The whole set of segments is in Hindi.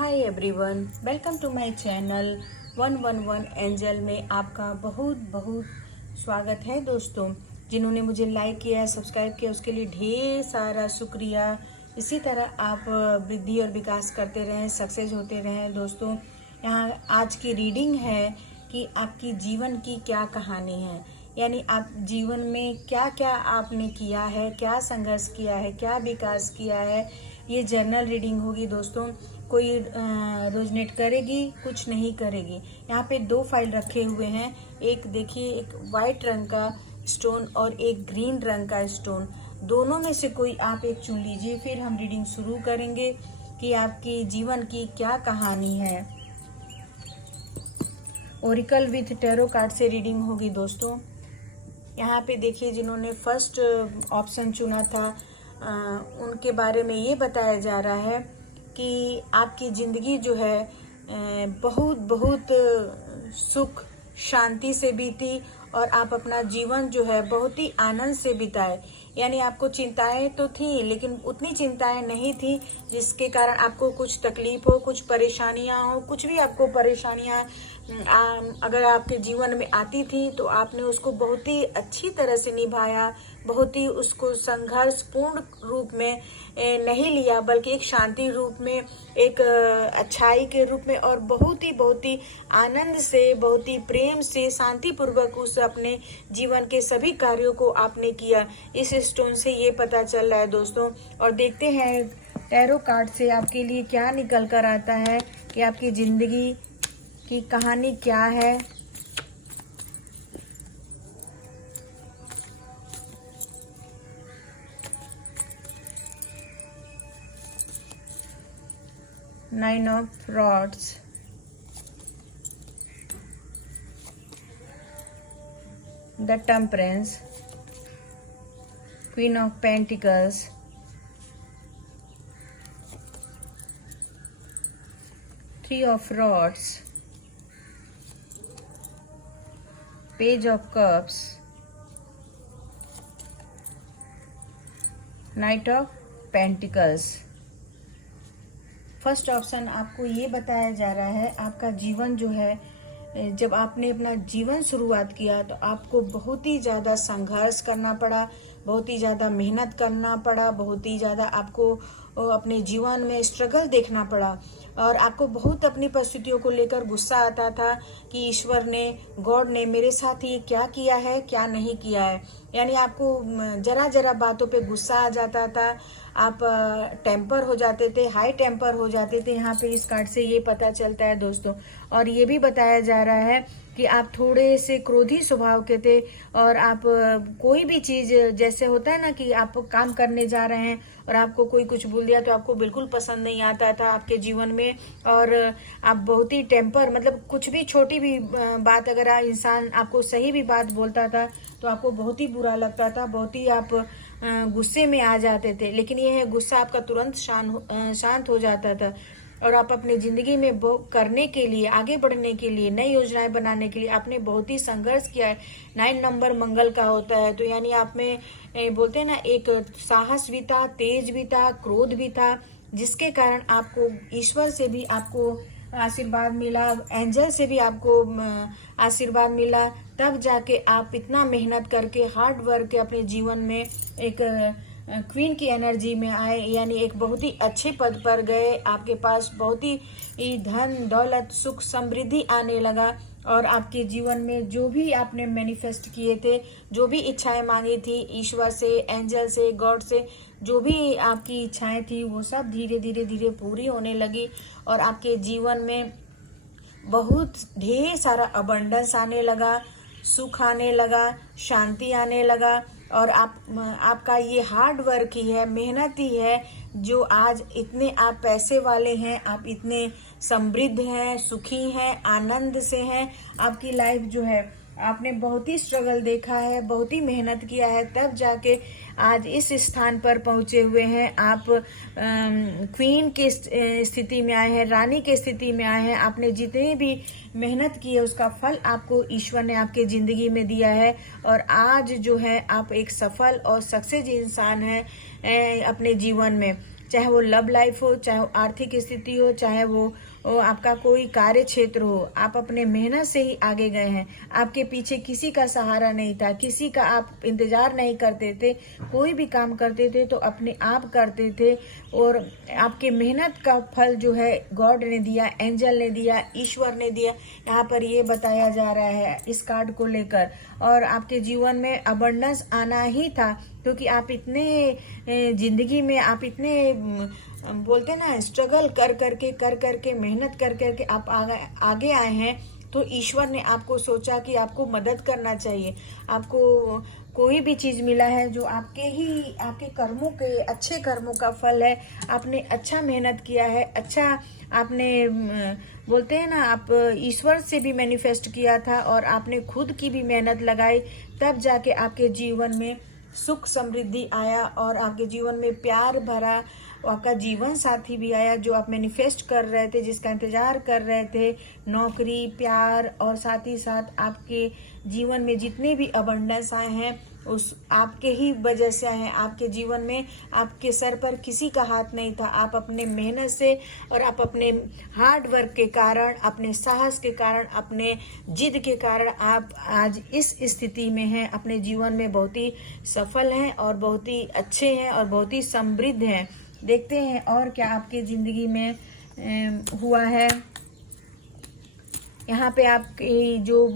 Hi everyone, welcome to my channel 111 angel में आपका बहुत बहुत स्वागत है। दोस्तों, जिन्होंने मुझे लाइक किया, सब्सक्राइब किया, उसके लिए ढेर सारा शुक्रिया। इसी तरह आप वृद्धि और विकास करते रहें, सक्सेस होते रहें। दोस्तों, यहाँ आज की रीडिंग है कि आपकी जीवन की क्या कहानी है, यानी आप जीवन में क्या क्या आपने किया है, क्या संघर्ष किया है, क्या विकास किया है। ये जर्नल रीडिंग होगी दोस्तों। कोई रोजनेट करेगी, कुछ नहीं करेगी। यहाँ पे दो फाइल रखे हुए हैं। एक देखिए, एक वाइट रंग का स्टोन और एक ग्रीन रंग का स्टोन। दोनों में से कोई आप एक चुन लीजिए, फिर हम रीडिंग शुरू करेंगे कि आपकी जीवन की क्या कहानी है। ओरिकल विथ टैरो कार्ड से रीडिंग होगी दोस्तों। यहाँ पे देखिए, जिन्होंने फर्स्ट ऑप्शन चुना था उनके बारे में ये बताया जा रहा है कि आपकी ज़िंदगी जो है बहुत बहुत सुख शांति से बीती और आप अपना जीवन जो है बहुत ही आनंद से बिताए। यानी आपको चिंताएं तो थी, लेकिन उतनी चिंताएं नहीं थी जिसके कारण आपको कुछ तकलीफ हो, कुछ परेशानियां हो। कुछ भी आपको परेशानियां अगर आपके जीवन में आती थी तो आपने उसको बहुत ही अच्छी तरह से निभाया, बहुत ही उसको संघर्षपूर्ण रूप में नहीं लिया, बल्कि एक शांति रूप में, एक अच्छाई के रूप में और बहुत ही आनंद से, बहुत ही प्रेम से, शांतिपूर्वक उस अपने जीवन के सभी कार्यों को आपने किया। इस स्टोन से ये पता चल रहा है दोस्तों। और देखते हैं टैरो कार्ड से आपके लिए क्या निकल कर आता है कि आपकी जिंदगी की कहानी क्या है। Nine of rods, the temperance, queen of pentacles, three of rods, page of cups, night of pentacles. First option आपको ये बताया जा रहा है, आपका जीवन जो है, जब आपने अपना जीवन शुरुआत किया तो आपको बहुत ही ज़्यादा संघर्ष करना पड़ा, बहुत ही ज़्यादा मेहनत करना पड़ा, बहुत ही ज़्यादा आपको अपने जीवन में स्ट्रगल देखना पड़ा और आपको बहुत अपनी परिस्थितियों को लेकर गुस्सा आता था कि ईश्वर ने, गॉड ने मेरे साथ ये क्या किया है, क्या नहीं किया है। यानी आपको जरा जरा बातों पे गुस्सा आ जाता था, आप टेम्पर हो जाते थे, हाई टेम्पर हो जाते थे। यहाँ पे इस कार्ड से ये पता चलता है दोस्तों। और ये भी बताया जा रहा है कि आप थोड़े से क्रोधी स्वभाव के थे और आप कोई भी चीज़, जैसे होता है ना कि आप काम करने जा रहे हैं और आपको कोई कुछ बोल दिया तो आपको बिल्कुल पसंद नहीं आता था आपके जीवन में। और आप बहुत ही टेम्पर, मतलब कुछ भी छोटी भी बात अगर इंसान आपको सही भी बात बोलता था तो आपको बहुत ही बुरा लगता था, बहुत ही आप गुस्से में आ जाते थे। लेकिन यह है, गुस्सा आपका तुरंत शांत हो जाता था और आप अपने ज़िंदगी में करने के लिए, आगे बढ़ने के लिए, नई योजनाएं बनाने के लिए आपने बहुत ही संघर्ष किया है। 9 नंबर मंगल का होता है, तो यानी आप में बोलते हैं ना, एक साहस भी था, तेज भी था, क्रोध भी था, जिसके कारण आपको ईश्वर से भी आपको आशीर्वाद मिला, एंजल से भी आपको आशीर्वाद मिला। तब जाके आप इतना मेहनत करके, हार्ड वर्क के अपने जीवन में एक क्वीन की एनर्जी में आए, यानी एक बहुत ही अच्छे पद पर गए। आपके पास बहुत ही धन दौलत, सुख समृद्धि आने लगा और आपके जीवन में जो भी आपने मैनिफेस्ट किए थे, जो भी इच्छाएं मांगी थी ईश्वर से, एंजल से, गॉड से, जो भी आपकी इच्छाएं थी वो सब धीरे धीरे पूरी होने लगी और आपके जीवन में बहुत ढेर सारा अबंडेंस आने लगा, सुख आने लगा, शांति आने लगा। और आपका ये हार्ड वर्क ही है, मेहनत ही है, जो आज इतने आप पैसे वाले हैं, आप इतने समृद्ध हैं, सुखी हैं, आनंद से हैं। आपकी लाइफ जो है, आपने बहुत ही स्ट्रगल देखा है, बहुत ही मेहनत किया है, तब जाके आज इस स्थान पर पहुंचे हुए हैं। आप क्वीन की स्थिति में आए हैं, रानी की स्थिति में आए हैं। आपने जितनी भी मेहनत की है उसका फल आपको ईश्वर ने आपके ज़िंदगी में दिया है और आज जो है आप एक सफल और सक्सेस इंसान हैं अपने जीवन में। चाहे वो लव लाइफ हो, चाहे वो आर्थिक स्थिति हो, चाहे वो आपका कोई कार्य क्षेत्र हो। आप अपने मेहनत से ही आगे गए हैं। आपके पीछे किसी का सहारा नहीं था, किसी का आप इंतजार नहीं करते थे। कोई भी काम करते थे तो अपने आप करते थे, और आपके मेहनत का फल जो है गॉड ने दिया, एंजल ने दिया, ईश्वर ने दिया। यहाँ पर ये बताया जा रहा है इस कार्ड को लेकर। और आपके जीवन में अबंडेंस आना ही था, क्योंकि आप इतने जिंदगी में आप इतने बोलते ना स्ट्रगल कर करके मेहनत कर करके आप आगे आए हैं। तो ईश्वर ने आपको सोचा कि आपको मदद करना चाहिए। आपको कोई भी चीज़ मिला है जो आपके कर्मों के अच्छे कर्मों का फल है। आपने अच्छा मेहनत किया है, अच्छा आपने बोलते हैं ना, आप ईश्वर से भी मैनिफेस्ट किया था और आपने खुद की भी मेहनत लगाई, तब जाके आपके जीवन में सुख समृद्धि आया और आपके जीवन में प्यार भरा आपका जीवन साथी भी आया, जो आप मैनिफेस्ट कर रहे थे, जिसका इंतजार कर रहे थे। नौकरी, प्यार और साथ ही साथ आपके जीवन में जितने भी अबंडेंस आए हैं उस आपके ही वजह से आए हैं। आपके जीवन में आपके सर पर किसी का हाथ नहीं था। आप अपने मेहनत से और आप अपने हार्ड वर्क के कारण, अपने साहस के कारण, अपने जिद के कारण आप आज इस स्थिति में हैं। अपने जीवन में बहुत ही सफल हैं और बहुत ही अच्छे हैं और बहुत ही समृद्ध हैं। देखते हैं और क्या आपकी ज़िंदगी में हुआ है। यहाँ पे आपकी जो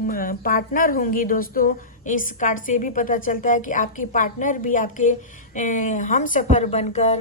पार्टनर होंगी दोस्तों, इस कार्ड से भी पता चलता है कि आपकी पार्टनर भी आपके हम सफ़र बनकर,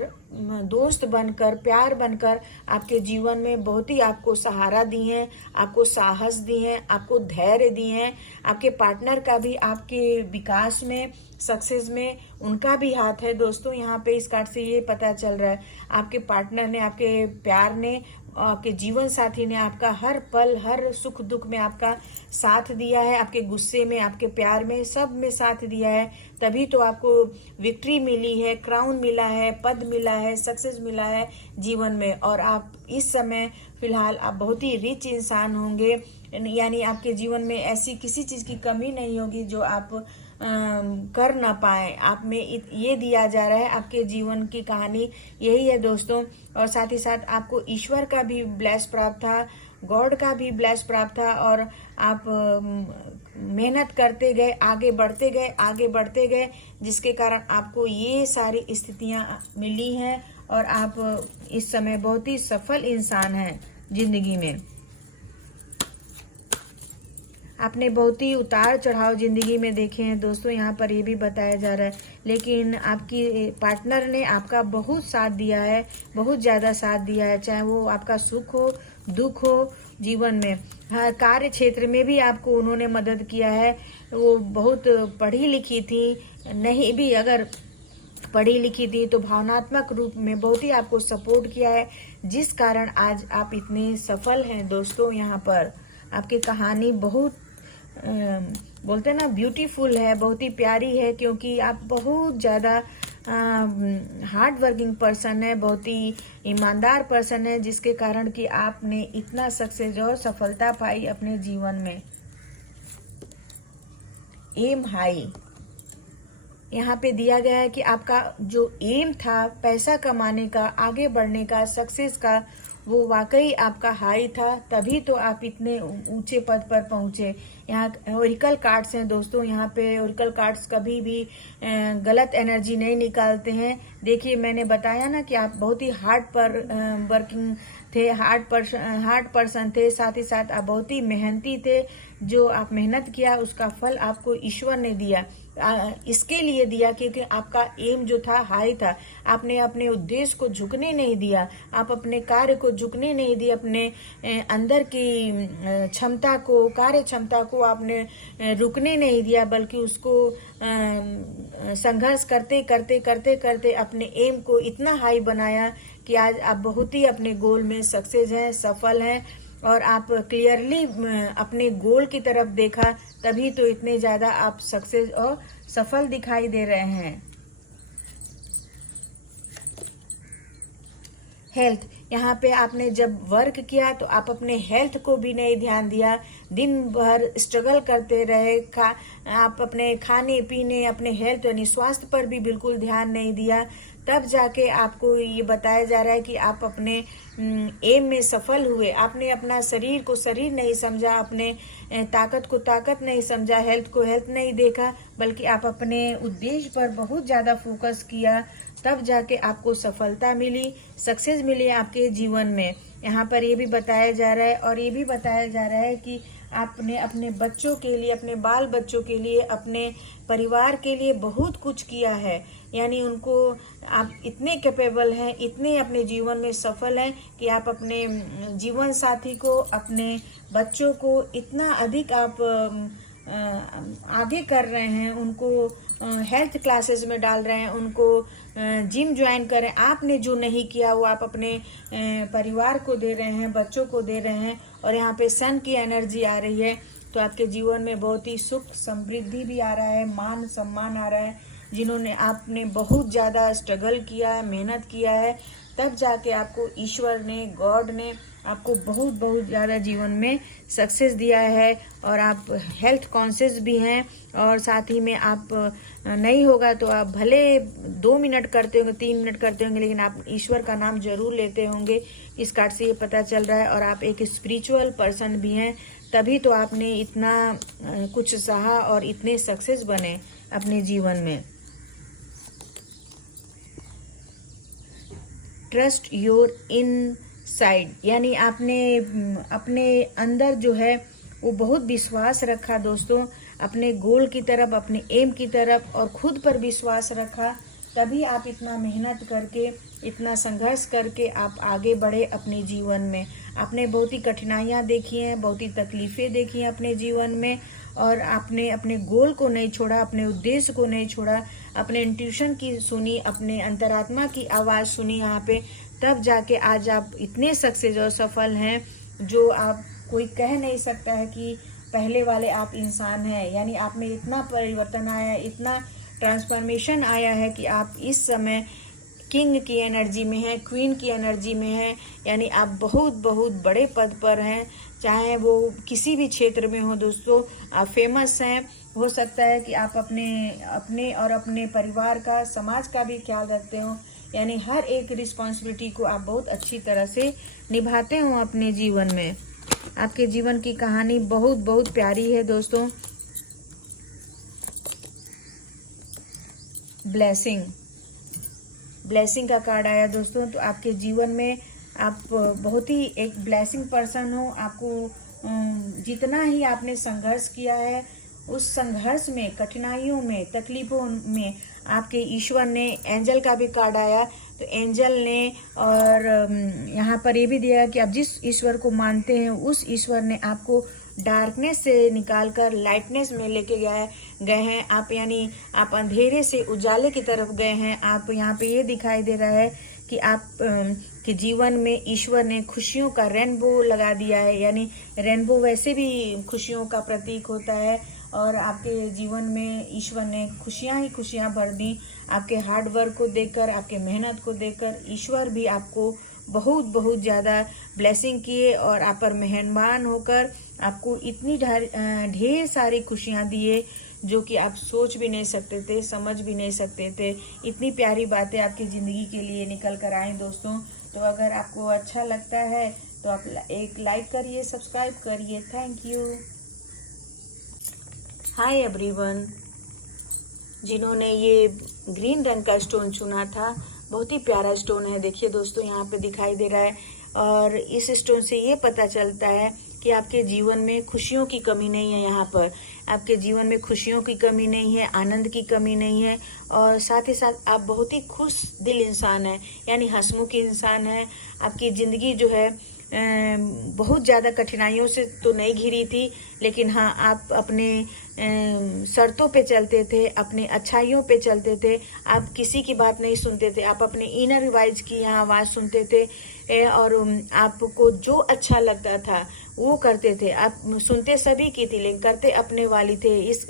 दोस्त बनकर, प्यार बनकर आपके जीवन में बहुत ही आपको सहारा दी हैं, आपको साहस दी हैं, आपको धैर्य दी हैं। आपके पार्टनर का भी आपके विकास में, सक्सेस में उनका भी हाथ है दोस्तों। यहाँ पे इस कार्ड से ये पता चल रहा है आपके पार्टनर ने, आपके प्यार ने, आपके जीवन साथी ने आपका हर पल, हर सुख दुख में आपका साथ दिया है। आपके गुस्से में, आपके प्यार में, सब में साथ दिया है। तभी तो आपको विक्ट्री मिली है, क्राउन मिला है, पद मिला है, सक्सेस मिला है जीवन में। और आप इस समय फिलहाल आप बहुत ही रिच इंसान होंगे, यानी आपके जीवन में ऐसी किसी चीज़ की कमी नहीं होगी जो आप कर ना पाए। आप में ये दिया जा रहा है, आपके जीवन की कहानी यही है दोस्तों। और साथ ही साथ आपको ईश्वर का भी ब्लेस प्राप्त था, गॉड का भी ब्लेस प्राप्त था, और आप मेहनत करते गए, आगे बढ़ते गए, जिसके कारण आपको ये सारी स्थितियां मिली हैं और आप इस समय बहुत ही सफल इंसान हैं जिंदगी में। आपने बहुत ही उतार चढ़ाव ज़िंदगी में देखे हैं दोस्तों, यहाँ पर ये भी बताया जा रहा है। लेकिन आपकी पार्टनर ने आपका बहुत साथ दिया है, बहुत ज़्यादा साथ दिया है, चाहे वो आपका सुख हो, दुख हो जीवन में। हाँ, कार्य क्षेत्र में भी आपको उन्होंने मदद किया है। वो बहुत पढ़ी लिखी थी, नहीं भी अगर पढ़ी लिखी थी तो भावनात्मक रूप में बहुत ही आपको सपोर्ट किया है, जिस कारण आज आप इतने सफल हैं दोस्तों। यहाँ पर आपकी कहानी बहुत बोलते हैं ना ब्यूटीफुल है, बहुत ही प्यारी है, क्योंकि आप बहुत ज़्यादा हार्ड वर्किंग पर्सन है, बहुत ही ईमानदार पर्सन है, जिसके कारण कि आपने इतना सक्सेस और सफलता पाई अपने जीवन में। एम हाई यहाँ पे दिया गया है कि आपका जो एम था पैसा कमाने का, आगे बढ़ने का, सक्सेस का, वो वाकई आपका हाई था, तभी तो आप इतने ऊंचे पद पर पहुंचे। यहाँ ओरिकल कार्ड्स हैं दोस्तों, यहाँ पे ओरिकल कार्ड्स कभी भी गलत एनर्जी नहीं निकालते हैं। देखिए, मैंने बताया ना कि आप बहुत ही वर्किंग थे, हार्ड पर्सन थे, साथ ही साथ आप बहुत ही मेहनती थे। जो आप मेहनत किया उसका फल आपको ईश्वर ने दिया, इसके लिए दिया क्योंकि आपका एम जो था हाई था। आपने अपने उद्देश्य को झुकने नहीं दिया, आप अपने कार्य को झुकने नहीं दिया, अपने अंदर की क्षमता को, कार्य क्षमता को आपने रुकने नहीं दिया, बल्कि उसको संघर्ष करते अपने एम को इतना हाई बनाया कि आज आप बहुत ही अपने गोल में सक्सेस हैं, सफल हैं। और आप क्लियरली अपने गोल की तरफ देखा, तभी तो इतने ज़्यादा आप सक्सेस और सफल दिखाई दे रहे हैं। हेल्थ, यहाँ पे आपने जब वर्क किया तो आप अपने हेल्थ को भी नहीं ध्यान दिया, दिन भर स्ट्रगल करते रहे, आप अपने खाने पीने, अपने हेल्थ यानी स्वास्थ्य पर भी बिल्कुल ध्यान नहीं दिया, तब जाके आपको ये बताया जा रहा है कि आप अपने एम में सफल हुए। आपने अपना शरीर को शरीर नहीं समझा, अपने ताकत को ताकत नहीं समझा, हेल्थ को हेल्थ नहीं देखा, बल्कि आप अपने उद्देश्य पर बहुत ज़्यादा फोकस किया, तब जाके आपको सफलता मिली, सक्सेस मिली आपके जीवन में। यहाँ पर ये भी बताया जा रहा है और ये भी बताया जा रहा है कि आपने अपने बच्चों के लिए, अपने बाल बच्चों के लिए, अपने परिवार के लिए बहुत कुछ किया है। यानी उनको आप इतने कैपेबल हैं, इतने अपने जीवन में सफल हैं कि आप अपने जीवन साथी को, अपने बच्चों को इतना अधिक आप आगे कर रहे हैं, उनको हेल्थ क्लासेस में डाल रहे हैं, उनको जिम ज्वाइन करें। आपने जो नहीं किया वो आप अपने परिवार को दे रहे हैं, बच्चों को दे रहे हैं। और यहाँ पे सन की एनर्जी आ रही है, तो आपके जीवन में बहुत ही सुख समृद्धि भी आ रहा है, मान सम्मान आ रहा है। जिन्होंने आपने बहुत ज़्यादा स्ट्रगल किया है, मेहनत किया है, तब जाके आपको ईश्वर ने, गॉड ने आपको बहुत बहुत ज़्यादा जीवन में सक्सेस दिया है। और आप हेल्थ कॉन्शियस भी हैं, और साथ ही में आप नहीं होगा तो आप भले 2 मिनट करते होंगे, 3 मिनट करते होंगे, लेकिन आप ईश्वर का नाम जरूर लेते होंगे। इस कार्ड से ये पता चल रहा है। और आप एक स्पिरिचुअल पर्सन भी हैं, तभी तो आपने इतना कुछ सहा और इतने सक्सेस बने अपने जीवन में। ट्रस्ट योर इन साइड, यानी आपने अपने अंदर जो है वो बहुत विश्वास रखा दोस्तों, अपने गोल की तरफ, अपने एम की तरफ, और खुद पर विश्वास रखा, तभी आप इतना मेहनत करके, इतना संघर्ष करके आप आगे बढ़े अपने जीवन में। आपने बहुत ही कठिनाइयाँ देखी हैं, बहुत ही तकलीफ़ें देखी हैं अपने जीवन में, और आपने अपने गोल को नहीं छोड़ा, अपने उद्देश्य को नहीं छोड़ा, अपने इंट्यूशन की सुनी, अपने अंतरात्मा की आवाज़ सुनी यहाँ पे, तब जाके आज आप इतने सक्सेस और सफल हैं, जो आप कोई कह नहीं सकता है कि पहले वाले आप इंसान हैं। यानी आप में इतना परिवर्तन आया है, इतना ट्रांसफॉर्मेशन आया है कि आप इस समय किंग की एनर्जी में हैं, क्वीन की एनर्जी में हैं। यानी आप बहुत बहुत बड़े पद पर हैं, चाहे वो किसी भी क्षेत्र में हो दोस्तों, आप फेमस हैं। हो सकता है कि आप अपने और अपने परिवार का, समाज का भी ख्याल रखते हो। यानी हर एक रिस्पॉन्सिबिलिटी को आप बहुत अच्छी तरह से निभाते हो अपने जीवन में। आपके जीवन की कहानी बहुत बहुत प्यारी है दोस्तों। ब्लेसिंग का कार्ड आया दोस्तों। तो आपके जीवन में आप बहुत ही एक ब्लेसिंग पर्सन हो। आपको जितना ही आपने संघर्ष किया है, उस संघर्ष में, कठिनाइयों में, तकलीफों में आपके ईश्वर ने, एंजल का भी कार्ड आया, तो एंजल ने, और यहाँ पर ये भी दिया कि आप जिस ईश्वर को मानते हैं, उस ईश्वर ने आपको डार्कनेस से निकालकर लाइटनेस में लेके गए हैं। आप यानी आप अंधेरे से उजाले की तरफ गए हैं। आप यहाँ पे ये दिखाई दे रहा है कि आप के जीवन में ईश्वर ने खुशियों का रेनबो लगा दिया है। यानी रेनबो वैसे भी खुशियों का प्रतीक होता है, और आपके जीवन में ईश्वर ने खुशियाँ ही खुशियाँ भर दी। आपके हार्ड वर्क को देखकर, आपके मेहनत को देखकर ईश्वर भी आपको बहुत बहुत ज़्यादा ब्लेसिंग किए, और आप पर मेहरबान होकर आपको इतनी ढेर सारी खुशियाँ दिए, जो कि आप सोच भी नहीं सकते थे, समझ भी नहीं सकते थे। इतनी प्यारी बातें आपकी ज़िंदगी के लिए निकल कर आएँ दोस्तों। तो अगर आपको अच्छा लगता है तो आप एक लाइक करिए, सब्सक्राइब करिए। Thank you. हाय एवरीवन, जिन्होंने ये ग्रीन रंग का स्टोन चुना था, बहुत ही प्यारा स्टोन है। देखिए दोस्तों, यहाँ पे दिखाई दे रहा है, और इस स्टोन से ये पता चलता है कि आपके जीवन में खुशियों की कमी नहीं है। यहाँ पर आपके जीवन में खुशियों की कमी नहीं है, आनंद की कमी नहीं है, और साथ ही साथ आप बहुत ही खुश दिल इंसान हैं, यानी हंसमुख इंसान हैं। आपकी ज़िंदगी जो है बहुत ज़्यादा कठिनाइयों से तो नहीं घिरी थी, लेकिन हाँ, आप अपने शर्तों पे चलते थे, अपने अच्छाइयों पे चलते थे। आप किसी की बात नहीं सुनते थे, आप अपने इनर वॉइस की यहाँ आवाज़ सुनते थे, और आपको जो अच्छा लगता था वो करते थे। आप सुनते सभी की थी लेकिन करते अपने वाली थे। इस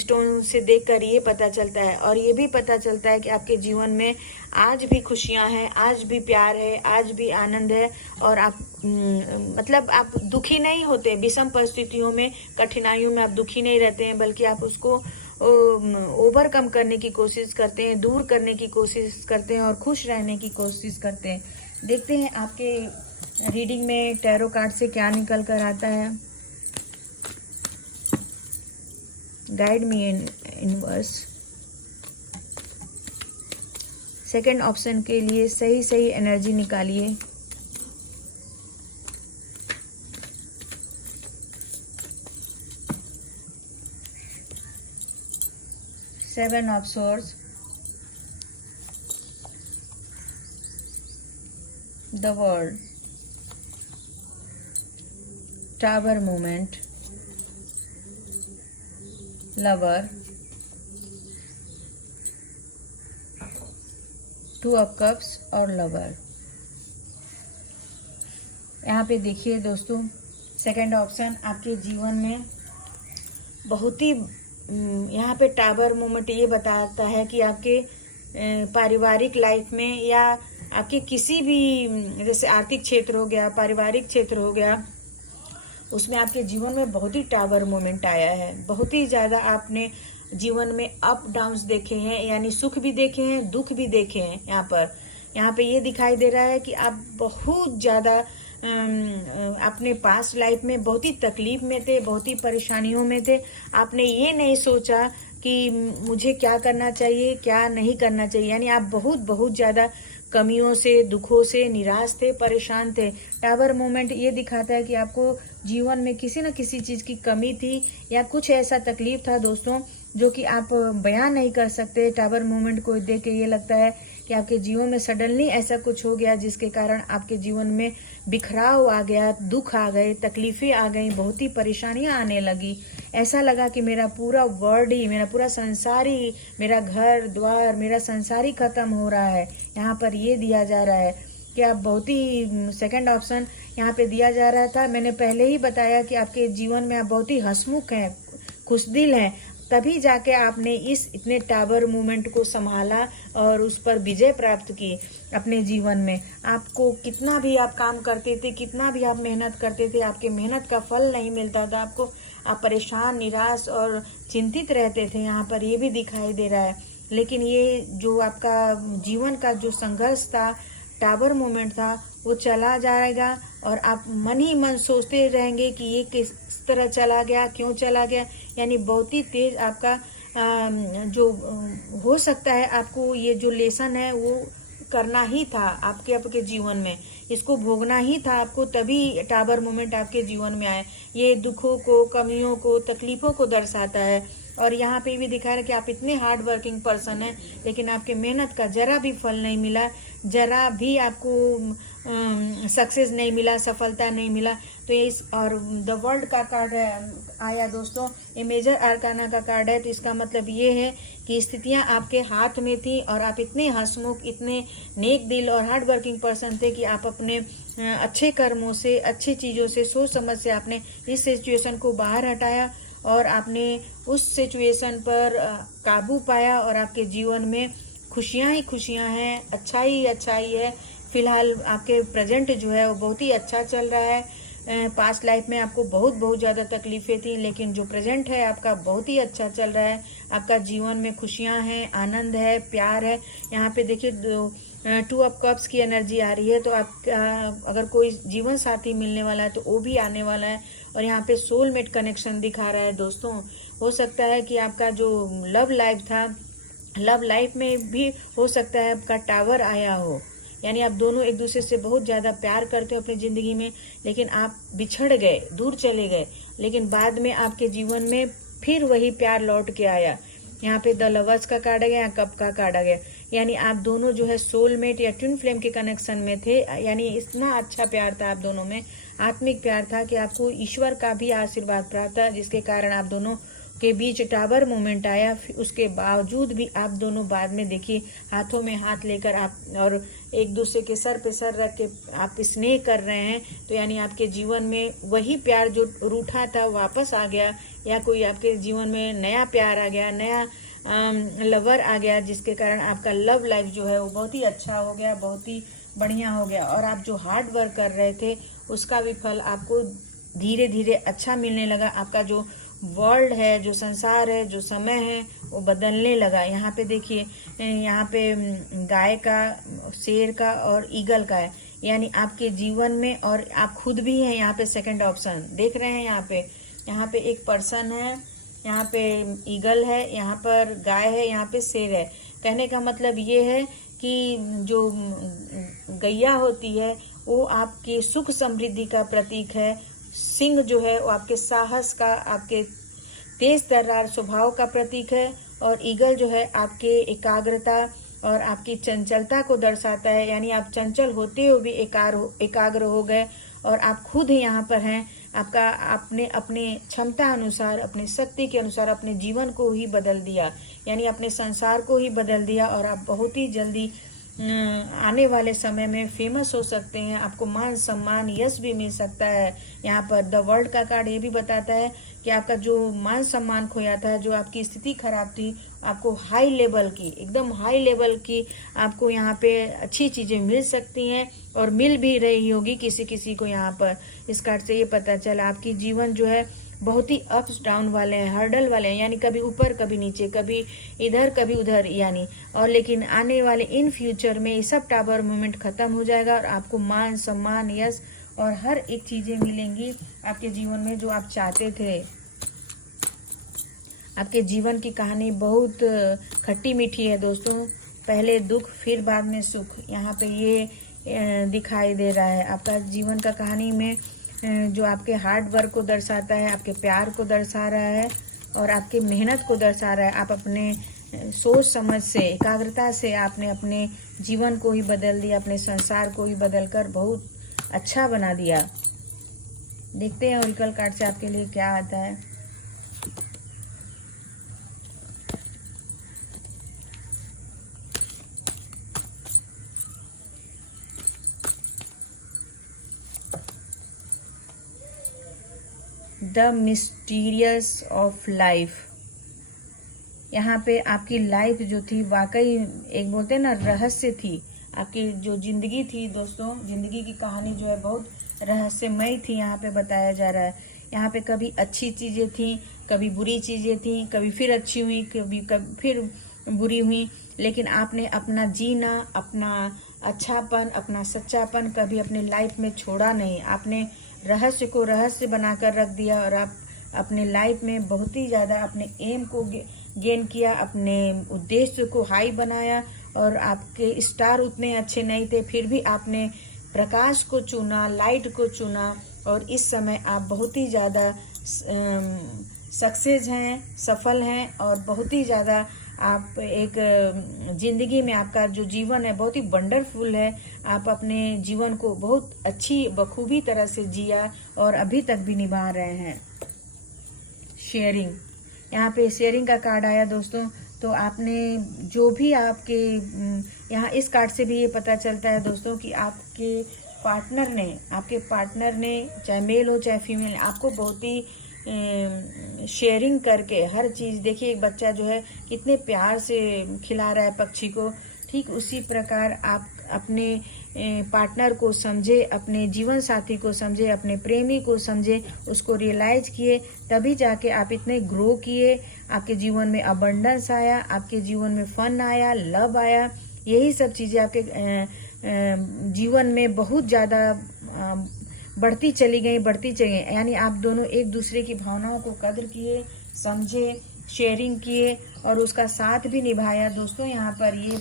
स्टोन से देखकर ये पता चलता है, और ये भी पता चलता है कि आपके जीवन में आज भी खुशियां हैं, आज भी प्यार है, आज भी आनंद है, और आप मतलब आप दुखी नहीं होते। विषम परिस्थितियों में, कठिनाइयों में आप दुखी नहीं रहते हैं, बल्कि आप उसको ओवरकम करने की कोशिश करते हैं, दूर करने की कोशिश करते हैं और खुश रहने की कोशिश करते हैं। देखते हैं आपके रीडिंग में टैरो कार्ड से क्या निकल कर आता है। Guide me in universe. Second option के लिए सही एनर्जी निकालिए। Seven of swords, the world, tower movement, lover, two of cups और लवर। यहाँ पे देखिए दोस्तों, सेकंड ऑप्शन आपके जीवन में बहुत ही, यहाँ पे टावर मूवमेंट ये बताता है कि आपके पारिवारिक लाइफ में या आपके किसी भी, जैसे आर्थिक क्षेत्र हो गया, पारिवारिक क्षेत्र हो गया, उसमें आपके जीवन में बहुत ही टावर मूवमेंट आया है। बहुत ही ज़्यादा आपने जीवन में अप डाउन्स देखे हैं, यानी सुख भी देखे हैं, दुख भी देखे हैं। यहाँ पे ये दिखाई दे रहा है कि आप बहुत ज़्यादा अपने पास्ट लाइफ में बहुत ही तकलीफ में थे, बहुत ही परेशानियों में थे। आपने ये नहीं सोचा कि मुझे क्या करना चाहिए, क्या नहीं करना चाहिए, यानी आप बहुत ज़्यादा कमियों से, दुखों से निराश थे, परेशान थे। टावर मूवमेंट ये दिखाता है कि आपको जीवन में किसी न किसी चीज़ की कमी थी या कुछ ऐसा तकलीफ था दोस्तों जो कि आप बयान नहीं कर सकते। टावर मूवमेंट को देख के ये लगता है कि आपके जीवन में सडनली ऐसा कुछ हो गया जिसके कारण आपके जीवन में बिखराव आ गया, दुख आ गए, तकलीफें आ गई, बहुत ही परेशानियां आने लगी। ऐसा लगा कि मेरा पूरा वर्ल्ड ही, मेरा पूरा संसार ही, मेरा घर द्वार, मेरा संसार ही खत्म हो रहा है। यहाँ पर ये दिया जा रहा है कि आप बहुत ही, सेकंड ऑप्शन यहाँ पे दिया जा रहा था। मैंने पहले ही बताया कि आपके जीवन में आप बहुत ही हंसमुख हैं, खुशदिल हैं, तभी जाके आपने इस इतने टावर मूवमेंट को संभाला और उस पर विजय प्राप्त की अपने जीवन में। आपको कितना भी आप काम करते थे, कितना भी आप मेहनत करते थे, आपके मेहनत का फल नहीं मिलता था आपको। आप परेशान, निराश और चिंतित रहते थे। यहाँ पर ये भी दिखाई दे रहा है। लेकिन ये जो आपका जीवन का जो संघर्ष था, टावर मूवमेंट था, वो चला जाएगा और आप मन ही मन सोचते रहेंगे कि ये किस तरह चला गया, क्यों चला गया। यानी बहुत ही तेज आपका जो हो सकता है, आपको ये जो लेसन है वो करना ही था आपके जीवन में, इसको भोगना ही था आपको, तभी टावर मूवमेंट आपके जीवन में आए। ये दुखों को, कमियों को, तकलीफों को दर्शाता है। और यहाँ पे भी दिखा रहा है कि आप इतने हार्ड वर्किंग पर्सन हैं, लेकिन आपके मेहनत का जरा भी फल नहीं मिला, जरा भी आपको सक्सेस नहीं मिला, सफलता नहीं मिला। तो ये इस, और द वर्ल्ड का कार्ड आया दोस्तों, ये मेजर आर्काना का कार्ड है। तो इसका मतलब ये है कि स्थितियां आपके हाथ में थी और आप इतने हंसमुख, इतने नेक दिल और हार्ड वर्किंग पर्सन थे कि आप अपने अच्छे कर्मों से, अच्छी चीज़ों से, सोच समझ से आपने इस सिचुएशन को बाहर हटाया और आपने उस सिचुएशन पर काबू पाया और आपके जीवन में खुशियां ही खुशियां हैं, अच्छाई ही अच्छाई है। फिलहाल आपके प्रेजेंट जो है वो बहुत ही अच्छा चल रहा है। पास्ट लाइफ में आपको बहुत ज़्यादा तकलीफें थी, लेकिन जो प्रेजेंट है आपका बहुत ही अच्छा चल रहा है। आपका जीवन में खुशियां हैं, आनंद है, प्यार है। यहाँ पे देखिए टू ऑफ कप्स की एनर्जी आ रही है। तो आप अगर कोई जीवन साथी मिलने वाला है तो वो भी आने वाला है। और यहाँ पे सोलमेट कनेक्शन दिखा रहा है दोस्तों। हो सकता है कि आपका जो लव लाइफ था, लव लाइफ में भी हो सकता है आपका टावर आया हो, यानी आप दोनों एक दूसरे से बहुत ज़्यादा प्यार करते हो अपनी ज़िंदगी में, लेकिन आप बिछड़ गए, दूर चले गए, लेकिन बाद में आपके जीवन में फिर वही प्यार लौट के आया। यहाँ पे द लवर्स का कार्ड आ गया, कप का कार्ड आ गया, यानी आप दोनों जो है सोलमेट या ट्विन फ्लेम के कनेक्शन में थे। यानी इतना अच्छा प्यार था आप दोनों में, आत्मिक प्यार था कि आपको ईश्वर का भी आशीर्वाद प्राप्त था, जिसके कारण आप दोनों के बीच टावर मोमेंट आया, उसके बावजूद भी आप दोनों बाद में देखिए हाथों में हाथ लेकर आप और एक दूसरे के सर पे सर रख के आप स्नेह कर रहे हैं। तो यानी आपके जीवन में वही प्यार जो रूठा था वापस आ गया, या कोई आपके जीवन में नया प्यार आ गया, नया लवर आ गया, जिसके कारण आपका लव लाइफ जो है वो बहुत ही अच्छा हो गया, बहुत ही बढ़िया हो गया। और आप जो हार्ड वर्क कर रहे थे उसका भी फल आपको धीरे धीरे अच्छा मिलने लगा। आपका जो वर्ल्ड है, जो संसार है, जो समय है वो बदलने लगा। यहाँ पे देखिए, यहाँ पे गाय का, शेर का और ईगल का है, यानी आपके जीवन में, और आप खुद भी हैं यहाँ पे। सेकंड ऑप्शन देख रहे हैं यहाँ पे एक पर्सन है, यहाँ पे ईगल है, यहाँ पर गाय है, यहाँ पे शेर है। कहने का मतलब ये है कि जो गैया होती है वो आपकी सुख समृद्धि का प्रतीक है। सिंह जो है वो आपके साहस का, आपके तेज तर्रार स्वभाव का प्रतीक है। और ईगल जो है आपके एकाग्रता और आपकी चंचलता को दर्शाता है, यानी आप चंचल होते हुए भी एकाग्र हो गए और आप खुद ही यहाँ पर हैं। आपका आपने अपने क्षमता अनुसार, अपने शक्ति के अनुसार अपने जीवन को ही बदल दिया, यानी अपने संसार को ही बदल दिया। और आप बहुत ही जल्दी आने वाले समय में फेमस हो सकते हैं, आपको मान सम्मान यश भी मिल सकता है। यहाँ पर द वर्ल्ड का कार्ड ये भी बताता है कि आपका जो मान सम्मान खोया था, जो आपकी स्थिति खराब थी, आपको हाई लेवल की, एकदम हाई लेवल की आपको यहाँ पे अच्छी चीज़ें मिल सकती हैं और मिल भी रही होगी किसी किसी को। यहाँ पर इस कार्ड से ये पता चला आपकी जीवन जो है बहुत ही अप्स डाउन वाले हैं, हर्डल वाले हैं, यानी कभी ऊपर कभी नीचे, कभी इधर कभी उधर, यानी। और लेकिन आने वाले इन फ्यूचर में ये सब टावर मोमेंट खत्म हो जाएगा और आपको मान सम्मान यश और हर एक चीज़ें मिलेंगी आपके जीवन में जो आप चाहते थे। आपके जीवन की कहानी बहुत खट्टी मीठी है दोस्तों, पहले दुख फिर बाद में सुख, यहाँ पे ये दिखाई दे रहा है। आपका जीवन का कहानी में जो आपके हार्ड वर्क को दर्शाता है, आपके प्यार को दर्शा रहा है और आपकी मेहनत को दर्शा रहा है। आप अपने सोच समझ से, एकाग्रता से आपने अपने जीवन को ही बदल दिया, अपने संसार को ही बदलकर बहुत अच्छा बना दिया। देखते हैं ओरेकल कार्ड से आपके लिए क्या आता है। The mysterious of life. यहाँ पे आपकी लाइफ जो थी वाकई एक बोलते हैं ना रहस्य थी। आपकी जो जिंदगी थी दोस्तों, जिंदगी की कहानी जो है बहुत रहस्यमय थी। यहाँ पे बताया जा रहा है, यहाँ पे कभी अच्छी चीज़ें थी, कभी बुरी चीज़ें थी, कभी फिर अच्छी हुई, कभी फिर बुरी हुई, लेकिन आपने अपना जीना, अपना अच्छापन, अपना सच्चापन कभी अपने लाइफ में छोड़ा नहीं। आपने रहस्य को रहस्य बनाकर रख दिया और आप अपने लाइफ में बहुत ही ज़्यादा अपने एम को गेन किया, अपने उद्देश्य को हाई बनाया। और आपके स्टार उतने अच्छे नहीं थे, फिर भी आपने प्रकाश को चुना, लाइट को चुना और इस समय आप बहुत ही ज़्यादा सक्सेस हैं, सफल हैं और बहुत ही ज़्यादा आप एक ज़िंदगी में आपका जो जीवन है बहुत ही वंडरफुल है। आप अपने जीवन को बहुत अच्छी बखूबी तरह से जिया और अभी तक भी निभा रहे हैं। शेयरिंग, यहाँ पे शेयरिंग का कार्ड आया दोस्तों। तो आपने जो भी आपके यहाँ इस कार्ड से भी ये पता चलता है दोस्तों कि आपके पार्टनर ने चाहे मेल हो चाहे फीमेल, आपको बहुत ही शेयरिंग करके हर चीज़। देखिए एक बच्चा जो है कितने प्यार से खिला रहा है पक्षी को, ठीक उसी प्रकार आप अपने पार्टनर को समझे, अपने जीवन साथी को समझे, अपने प्रेमी को समझे, उसको रियलाइज किए, तभी जाके आप इतने ग्रो किए। आपके जीवन में अबंडेंस आया, आपके जीवन में फन आया, लव आया, यही सब चीज़ें आपके जीवन में बहुत ज़्यादा बढ़ती चली गई। यानी आप दोनों एक दूसरे की भावनाओं को कदर किए, समझे, शेयरिंग किए और उसका साथ भी निभाया। दोस्तों यहाँ पर ये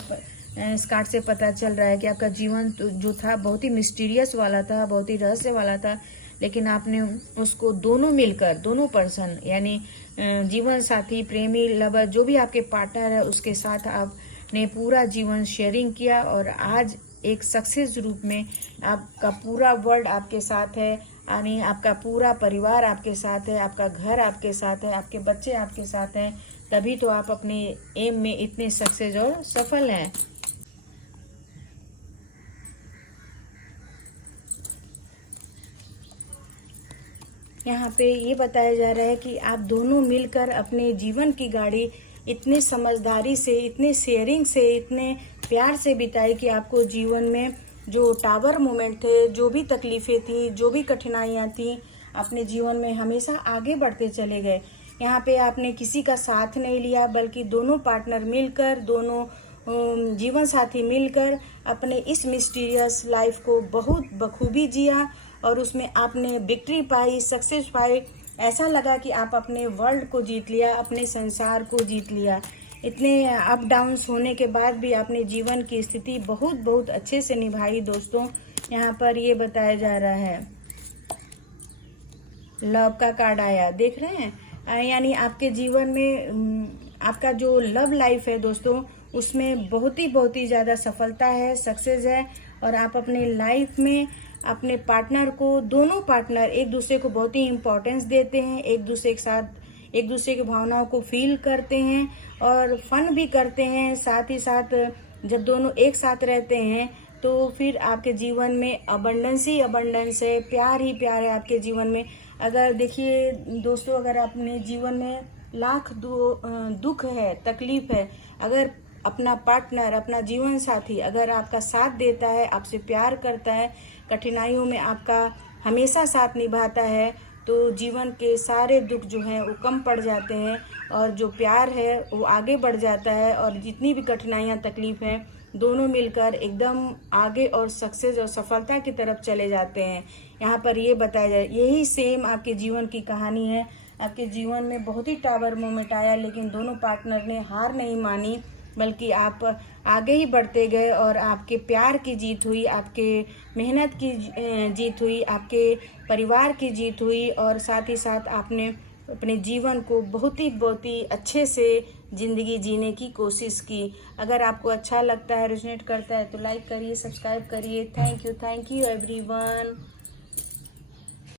इस कार्ड से पता चल रहा है कि आपका जीवन जो था बहुत ही मिस्टीरियस वाला था, बहुत ही रहस्य वाला था, लेकिन आपने उसको दोनों मिलकर, दोनों पर्सन यानी जीवन साथी, प्रेमी, लवर, जो भी आपके पार्टनर है उसके साथ आपने पूरा जीवन शेयरिंग किया और आज एक सक्सेस रूप में आपका पूरा वर्ल्ड आपके साथ है। यानी आपका पूरा परिवार आपके साथ है, आपका घर आपके साथ है, आपके बच्चे आपके साथ हैं, तभी तो आप अपने एम में इतने सक्सेस और सफल हैं। यहाँ पे ये बताया जा रहा है कि आप दोनों मिलकर अपने जीवन की गाड़ी इतने समझदारी से, इतने शेयरिंग से, इतने प्यार से बिताई कि आपको जीवन में जो टावर मोमेंट थे, जो भी तकलीफ़ें थी, जो भी कठिनाइयाँ थी, अपने जीवन में हमेशा आगे बढ़ते चले गए। यहाँ पे आपने किसी का साथ नहीं लिया, बल्कि दोनों पार्टनर मिलकर, दोनों जीवन साथी मिलकर अपने इस मिस्टीरियस लाइफ को बहुत बखूबी जिया और उसमें आपने विक्ट्री पाई, सक्सेस पाई। ऐसा लगा कि आप अपने वर्ल्ड को जीत लिया, अपने संसार को जीत लिया। इतने अप डाउन्स होने के बाद भी आपने जीवन की स्थिति बहुत बहुत अच्छे से निभाई। दोस्तों, यहाँ पर ये बताया जा रहा है, लव का कार्ड आया, देख रहे हैं, यानी आपके जीवन में आपका जो लव लाइफ है दोस्तों, उसमें बहुत ही ज़्यादा सफलता है, सक्सेस है। और आप अपने लाइफ में अपने पार्टनर को, दोनों पार्टनर एक दूसरे को बहुत ही इम्पोर्टेंस देते हैं, एक दूसरे के साथ एक दूसरे की भावनाओं को फील करते हैं और फन भी करते हैं। साथ ही साथ जब दोनों एक साथ रहते हैं तो फिर आपके जीवन में अबंडेंस ही अबंडेंस है, प्यार ही प्यार है आपके जीवन में। अगर देखिए दोस्तों, अगर अपने जीवन में लाख दुख है, तकलीफ है, अगर अपना पार्टनर, अपना जीवन साथी अगर आपका साथ देता है, आपसे प्यार करता है, कठिनाइयों में आपका हमेशा साथ निभाता है, तो जीवन के सारे दुख जो हैं वो कम पड़ जाते हैं और जो प्यार है वो आगे बढ़ जाता है। और जितनी भी कठिनाइयाँ, तकलीफ हैं, दोनों मिलकर एकदम आगे और सक्सेस और सफलता की तरफ चले जाते हैं। यहाँ पर ये बताया जाए, यही सेम आपके जीवन की कहानी है। आपके जीवन में बहुत ही टावर मोमेंट आया, लेकिन दोनों पार्टनर ने हार नहीं मानी, बल्कि आप आगे ही बढ़ते गए और आपके प्यार की जीत हुई, आपके मेहनत की जीत हुई, आपके परिवार की जीत हुई और साथ ही साथ आपने अपने जीवन को बहुत ही अच्छे से ज़िंदगी जीने की कोशिश की। अगर आपको अच्छा लगता है, रेजोनेट करता है, तो लाइक करिए, सब्सक्राइब करिए। Thank you everyone.